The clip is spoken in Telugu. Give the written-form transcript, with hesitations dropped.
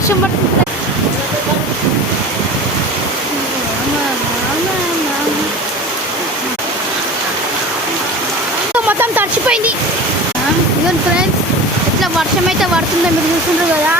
వర్షం పడుతుంది. మొత్తం తడిచిపోయింది. ఇదిగోండి ఫ్రెండ్స్, ఇట్లా వర్షం అయితే పడుతుందో మీరు చూస్తుండ్రు కదా.